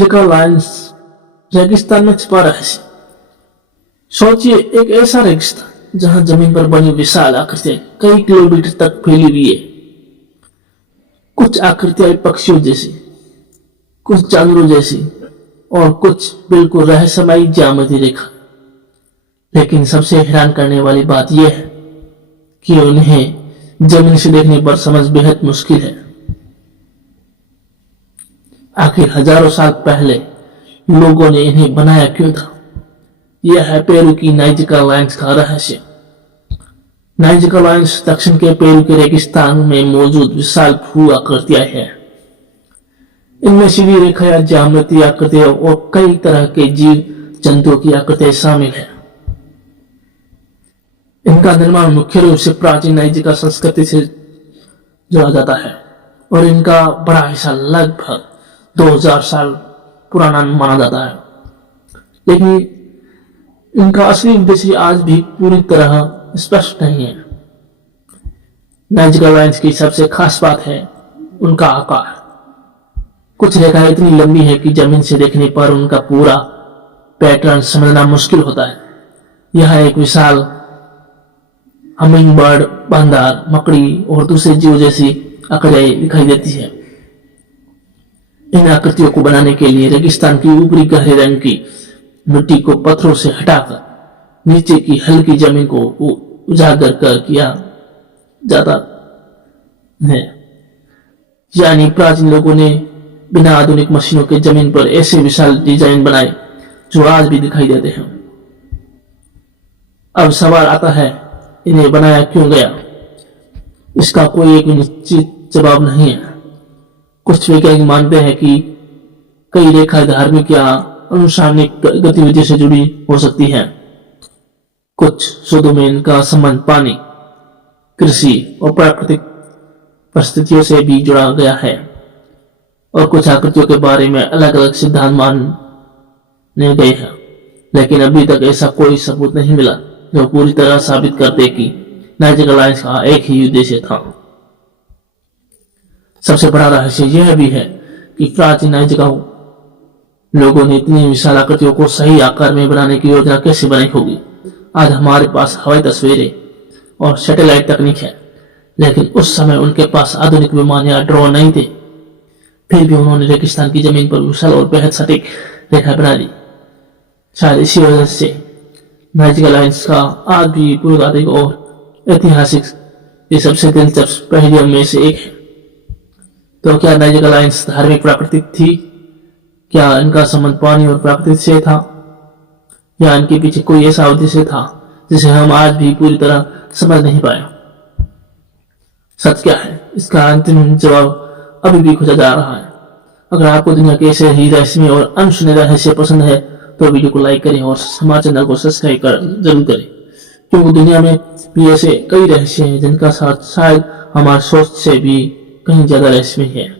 नाइजका Lions रेगिस्तान में छिपा रहस्य। सोचिए, एक ऐसा रेगिस्तान जहां जमीन पर बनी विशाल आकृतियां कई किलोमीटर तक फैली हुई है। कुछ आकृतियां पक्षियों जैसी, कुछ जानवरों जैसी और कुछ बिल्कुल रहस्यमयी ज्यामिति रेखा। लेकिन सबसे हैरान करने वाली बात यह है कि उन्हें जमीन से देखने पर समझ बेहद मुश्किल है। आखिर हजारों साल पहले लोगों ने इन्हें बनाया क्यों था? यह है पेरू की नाइजका लायंस का रहस्य। नाइजका लायंस दक्षिण के पेरू के रेगिस्तान में मौजूद विशाल भू आकृतियां हैं। इनमें सीधी रेखाएं, ज्यामितीय आकृतियां और कई तरह के जीव जंतुओं की आकृतियां शामिल है। इनका निर्माण मुख्य रूप से प्राचीन नाइजका संस्कृति से जोड़ा जाता है और इनका बड़ा हिस्सा लगभग 2000 साल पुराना माना जाता है। लेकिन इनका असली उद्देश्य आज भी पूरी तरह स्पष्ट नहीं है। नाइजका लायंस की सबसे खास बात है उनका आकार। कुछ रेखाएं इतनी लंबी है कि जमीन से देखने पर उनका पूरा पैटर्न समझना मुश्किल होता है। यह एक विशाल हमिंग बर्ड, बांदर, मकड़ी और दूसरे जीव जैसी आकृतियां दिखाई देती है। इन आकृतियों को बनाने के लिए रेगिस्तान की ऊपरी गहरे रंग की मिट्टी को पत्थरों से हटाकर नीचे की हल्की जमीन को उजागर कर किया जाता है। यानी प्राचीन लोगों ने बिना आधुनिक मशीनों के जमीन पर ऐसे विशाल डिजाइन बनाए जो आज भी दिखाई देते हैं। अब सवाल आता है, इन्हें बनाया क्यों गया? इसका कोई एक निश्चित जवाब नहीं है। कुछ वैज्ञानिक मानते हैं कि कई रेखाएं धार्मिक या अनुष्ठानिक गतिविधि से जुड़ी हो सकती हैं। कुछ शोधों में इनका संबंध पानी, कृषि और प्राकृतिक परिस्थितियों से भी जुड़ा गया है और कुछ आकृतियों के बारे में अलग अलग सिद्धांत माने गए हैं। लेकिन अभी तक ऐसा कोई सबूत नहीं मिला जो पूरी तरह साबित कर दे कि नाइजका लायंस का एक ही उद्देश्य था। सबसे बड़ा रहस्य यह भी है कि प्राचीन नाइजका लोगों ने इतनी विशाल आकृतियों को सही आकार में बनाने की योजना कैसे बनाई होगी। आज हमारे पास हवाई तस्वीरें और सैटेलाइट तकनीक है, लेकिन उस समय उनके पास आधुनिक विमान या ड्रोन नहीं थे। फिर भी उन्होंने रेगिस्तान की जमीन पर विशाल और बेहद सटीक रेखा बना दी। शायद इसी वजह से नाइजका लायंस का आज भी पुरातात्विक और ऐतिहासिक ये सबसे दिलचस्प पहेलियों में से एक है। तो क्या नाइजका लायंस धार्मिक प्राकृतिक थी? क्या इनका संबंध पानी और प्रकृति से था, या इनके पीछे कोई ऐसा उद्देश्य था जिसे हम आज भी पूरी तरह समझ नहीं पाए? सच क्या है, इसका अंतिम जवाब अभी भी खोजा जा रहा है। अगर आपको दुनिया के ऐसे ही रहस्य और अनसुने रहस्य पसंद है तो वीडियो को लाइक करें और हमारे चैनल को सब्सक्राइब जरूर करें, क्योंकि दुनिया में भी ऐसे कई रहस्य हैं जिनका साथ शायद हमारी सोच से भी कहीं ज्यादा रहस्य है।